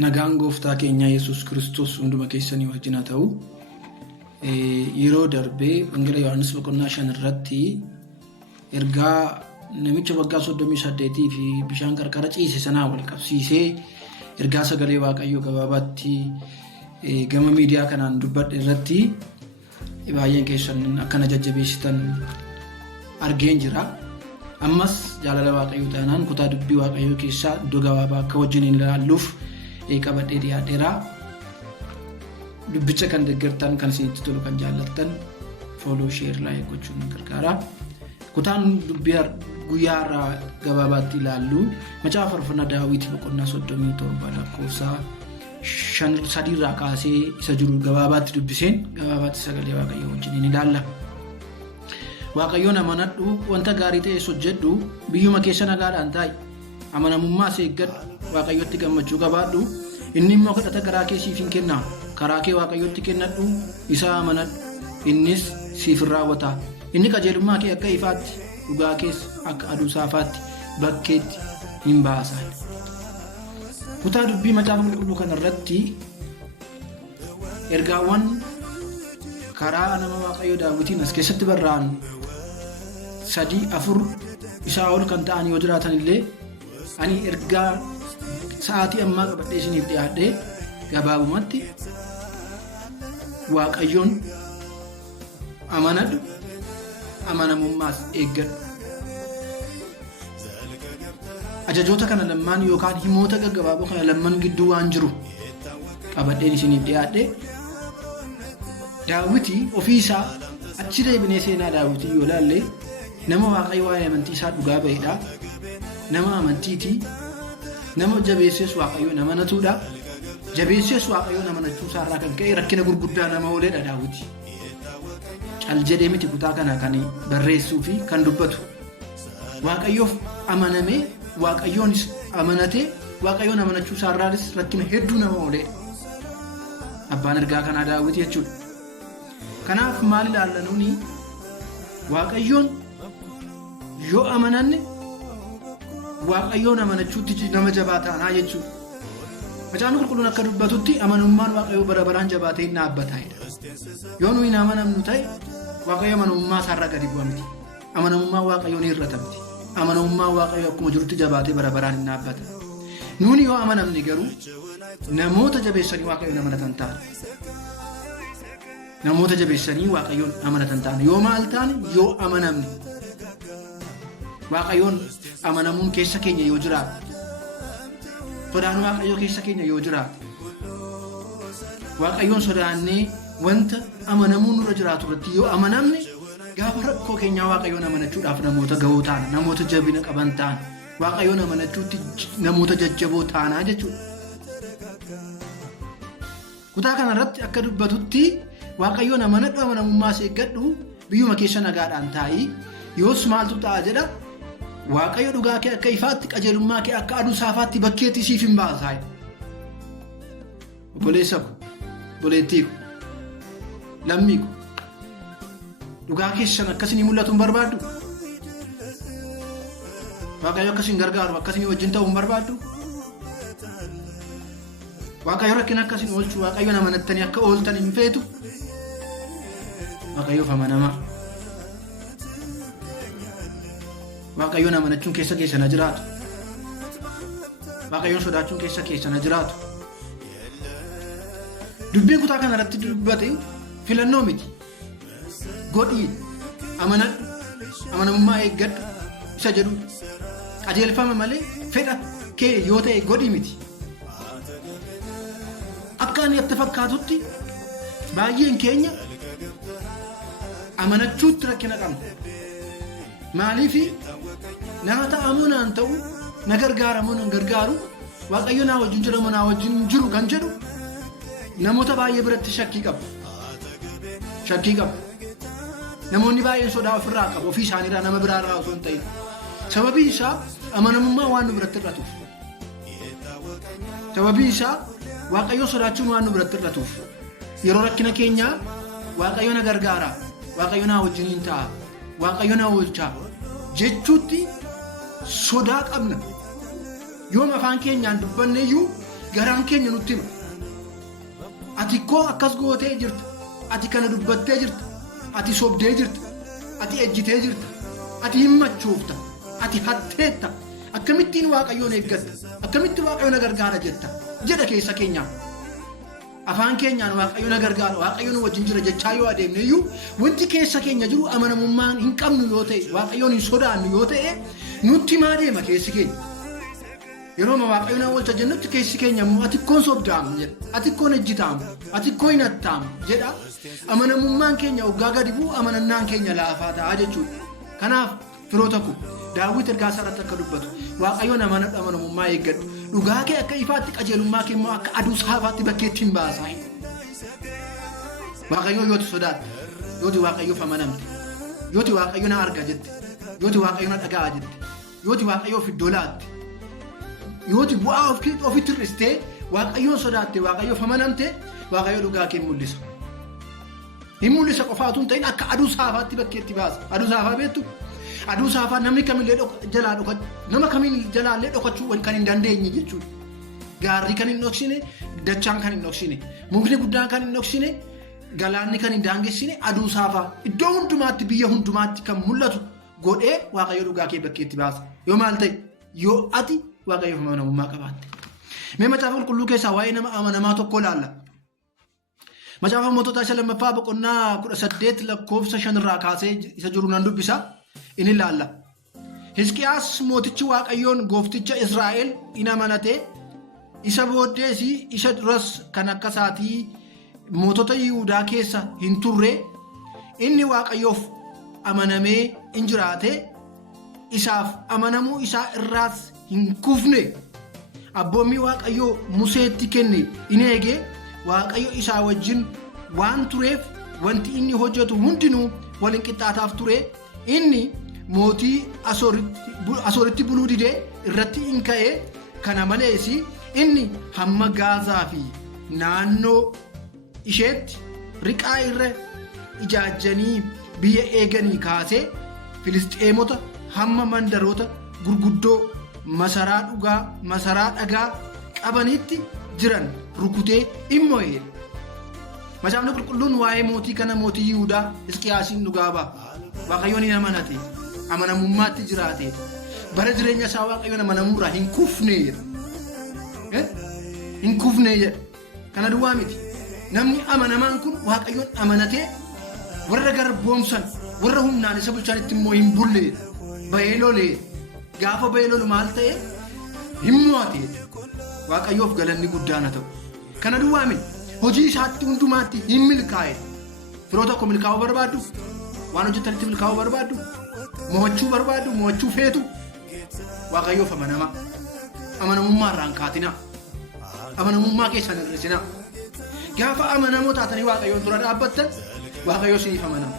Nagaan gooftaa keenya Yesuus Kiristoos hunduma keessanii wajjin haa ta'u. Yeroo darbee Wangeela Yohaannis boqonnaa 5 irratti ergaa namicha waggaa 38 fi bishaan qarqara ciise sanaa wal qabsiisee ergaa sagalee Waaqayyoo gabaabaatti gama miidiyaa kanaan dubbadhe irratti baay'een keessan akkana jajjabeessitan argeen jira. Ammas jaalala Waaqayyoo taanaan kutaa dubbii Waaqayyoo keessaa iddoo gabaabaa akka wajjin ilaalluuf qabadhee dhiyaadheera. Dubbicha kan deeggartan kan isinitti tolu kan jaallattan follow share like gochuun gargaara. Kutaan dubbii guyyaa irraa gabaabaatti ilaallu macaafa faarfannaa Daawit boqonnaa 37 lakkoofsa 5 irraa kaasee isa jiru gabaabaatti dubbiseen gabaabaatti sagalee Waaqayyoo wajjin ilaalla. Waaqayyoon amanadhu, wanta gaarii ta'es hojjedhu, biyyuma keessa nagaadhaan taa'i. Amanamummaa eeggadhu, Waaqayyotti gammachuu qabaadhu. Inni immoo kadhata garaa kee siif hin kenna. Karaa kee Waaqayyotti kennadhu, isaa amanadhu, innis siif raawwata. Inni qajeelummaa kee akka ifaatti, dhugaa kees akka aduu saafaatti bakkeetti hin baasa. Kutaa dubbii macaafa qulqulluu kanarratti ergaawwan karaa nama Waaqayyoo Daawitiin as keessatti barraa'an 3-4 isaa ol kan ta'an yoo jiraatan illee ani ergaa sa'aatii ammaa qabadhee isiniif dhiyaadhee gabaabumatti Waaqayyoon amanadhu, amanamummaas eeggadhu. Ajajoota kana lamaan yookaan himoota gaggabaaboo kana lamaan gidduu waan jiru qabadheen isiniif dhiyaadhee Daawiti ofii isaa achi deebinee seenaa Daawitii yoo ilaalle nama Waaqayyo waa'ee amantii isaa dhugaa ba'edha. Nama amantiiti. Nama jabeessees Waaqayyoon amanatuudha. Jabeessees Waaqayyoon amanachuu isaarraa kan ka'e rakkina gurguddaa nama ooledha Daawiti. Cal jedhee miti kutaa kana kan barreessuu fi kan dubbatu. Waaqayyoof amanamee Waaqayyoonis amanatee Waaqayyoon amanachuu isaarraanis rakkina hedduu nama ooledha. Abbaan ergaa kanaa Daawiti jechuudha. Kanaaf maal ilaalla nuuni Waaqayyoon yoo amananne Waaqayyoon amanachuutti nama jabaa taanaa jechuudha. Macaafni qulqulluun akka dubbatutti amanummaan Waaqayyoo bara baraan jabaatee hin dhaabbataa'edha. Yoo nuyi hin amanamnu ta'e Waaqayyo amanamummaa isaarraa gadi bu'a miti. Amanamummaan Waaqayyoo ni hir'ata miti. Amanamummaan Waaqayyoo akkuma jirutti jabaatee bara baraan hin dhaabbata. Nuuni yoo amanamne garuu namoota jabeessanii Waaqayyoon amanatan taana. Namoota jabeessanii Waaqayyoon amanatan taana. Yoo maal taane yoo amanamne Waaqayyoon amanamuun keessa keenya yoo jiraate, sodaan Waaqayyoo keessa keenya yoo jiraate, Waaqayyoon sodaannee wanta amanamuun nurra jiraatu irratti yoo amanamne gaafa rakkoo keenyaa Waaqayyoon amanachuudhaaf namoota gahoo taana, namoota jabina qaban taana, Waaqayyoon amanachuutti namoota jajjaboo taanaa jechuudha. Kutaa kanarratti akka dubbatutti Waaqayyoon amanadhu, amanamummaas eeggadhu, biyyuma keessa nagaadhaan taa'i. Yoos maaltu ta'a jedha? Waaqayyo dhugaa kee akka ifaatti, qajeelummaa kee akka aduu saafaatti bakkeetti siif hin baasaa. Obboleessa ko, obboleettii ko, lammii ko, dhugaa keessan akkasii mul'atu hin barbaaddu? Waaqayyo akkasiin gargaaru, akkasii wajjin ta'uu hin barbaaddu? Waaqayyo rakkina akkasiin oolchuu, Waaqayyoon amanattanii akka ooltan hin feetu? Waaqayyoof amanamaa. Waaqayyoon amanachuun keessa keessana jiraatu. Waaqayyoon sodaachuun keessa keessana jiraatu. Dubbiin kutaa kanarratti dubbate filannoo miti. Godhii, amanadhu, amanamummaa eeggadhu isa jedhu qajeelfama malee fedha kee yoo ta'e godhii miti. Akka ani itti fakkaatutti baay'een keenya amanachuutti rakkina qabna. Maaliifi nama ta'amuu naan ta'u, na gargaaramuu nan gargaaru, Waaqayyo naa wajjin jira moo naa wajjin jiru kan jedhu namoota baay'ee biratti shakkii qabu. Shakkii qabu. Namoonni baay'een sodaa ofirraa qabu, ofii isaaniirraa nama biraarraa osoo hin ta'in. Sababii isaa amanamummaa waan nu biratti hir'atuuf. Sababii isaa Waaqayyo sodaachuun waan nu biratti hir'atuuf. Yeroo rakkina keenyaa Waaqayyo na gargaara, Waaqayyo naa wajjin hin ta'a, Waaqayyo na oolcha jechuutti sodaa qabna. Yoom afaan keenyaan dubbanneeyyuu garaan keenya nutti hima. Ati koo akkas gootee jirta, ati kana dubbattee jirta, ati sobdee jirta, ati ejjitee jirta, ati himmachuufta, ati hatteetta. Akkamittiin Waaqayyoon eeggatta, akkamitti Waaqayyoon gargaara jetta jedha keessa keenyaa. Afaan keenyaan Waaqayyoon gargaara, Waaqayyoon wajjin jira jechaa yoo adeemne iyyuu wanti keessa keenya jiru amanamummaan hin qabnu yoo ta'e, Waaqayyoon hin sodaannu yoo ta'e nutti maa deema keessi keenya. Yeroo Waaqayyoon awwaalcha jennutti keessi keenya immoo ati koon sobdaamu jedha, ati koon ejjitaamu, ati koon hinattaamu jedha. Amanamummaan keenya waggaa gadi bu'u, amanannaan keenya laafaa ta'a jechuudha. Kanaaf firoota koo Daawit ergaa isaarratti akka dubbatu Waaqayyoon amanamummaa eeggadhu. Dhugaa kee akka ifaatti, qajeelummaa kee immoo akka aduu saafaatti bakkeetti hin baasaa. Waaqayyoon yooti sodaatte, yooti Waaqayyoof amanamte, yooti Waaqayyoon arga jette, yooti Waaqayyoon dhaga'a jette, yooti Waaqayyoof iddoo laatte, yooti bu'aa ofitti hir'istee Waaqayyoon sodaatte, Waaqayyoof amanamte, Waaqayyoo dhugaa kee mul'isa. Hin mul'isa qofaatu hin ta'in akka aduu saafaatti bakkeetti baasa. Aduu saafaa beektu? Aduu saafaa namni kamillee jalaa dhokatu, nama kamiin jalaallee dhokachuu kan hin dandeenye jechuudha. Gaarri kan hin dhoksine, dachaan kan hin dhoksine, mukni guddaan kan hin dhoksine, galaanni kan hin daangessine aduu saafaa iddoo hundumaatti, biyya hundumaatti kan mul'atu godhee Waaqayyo dhugaa kee bakkeetti baasa. Yoo maal ta'e, yoo ati Waaqayyoof amanamummaa qabaatte. Mee macaafa qulqulluu keessaa waa'ee nama amanamaa tokko ilaalla. Macaafa Mootota 2 boqonnaa 18 lakkoofsa 5 irraa kaasee isa jiru nan dubbisa. Inni ilaalla. Hisqiyaas mootichi Waaqayyoon goofticha Israa'el in amanate, isa booddees isa duras kan akka isaatii mootota Yihuudaa keessa hin turre, inni Waaqayyoof amanamee in jiraate, isaaf amanamuu isaa irraas hin kufne. Abboommii Waaqayyoo Museetti kenne in eege, Waaqayyo isaa wajjin waan tureef wanti inni hojjetu hundinuu waliin qixxaataaf ture. Inni mootii Asooritti buluu didee irratti in ka'e. Kana malees inni hamma Gaazaa fi naannoo isheetti riqaa irra ijaajjanii biyya eeganii kaasee Filisxeemota hamma mandaroota gurguddoo masaraa dhagaa qabanitti jiran rukutee immoo jedhe. Macaafni qulqulluun waa'ee mootii kana, mootii Yihuudaa Hisqiyaasiin dhugaa ba'a. Waaqayyoon hin amanate, amanamummaatti jiraate, bara jireenya isaa Waaqayyoon amanamuurraa hin kufne jedha. Hin kufne jedha. Kana duwwaa miti. Namni amanamaan kun Waaqayyoon amanatee warra garboomsan, warra humnaan isa bulchanitti immoo hin bulle, bahee lolee. Gaafa bahee lolu maal ta'e? Hin mo'ate. Waaqayyoof galanni guddaan haa ta'u. Kana duwwaa miti. Hojii isaatti hundumaatti hin milkaa'e. Firoota koo milkaa'uu barbaaddu? Waan hojjetanitti milkaa'uu barbaaddu? Mo'achuu barbaaddu? Mo'achuu feetu? Waaqayyoof amanamaa. Amanamummaa irraan kaatinaa. Amanamummaa keessan hir'isinaa. Gaafa amanamoo taatanii Waaqayyoon dura dhaabbattan, Waaqayyoo isiniif amanama.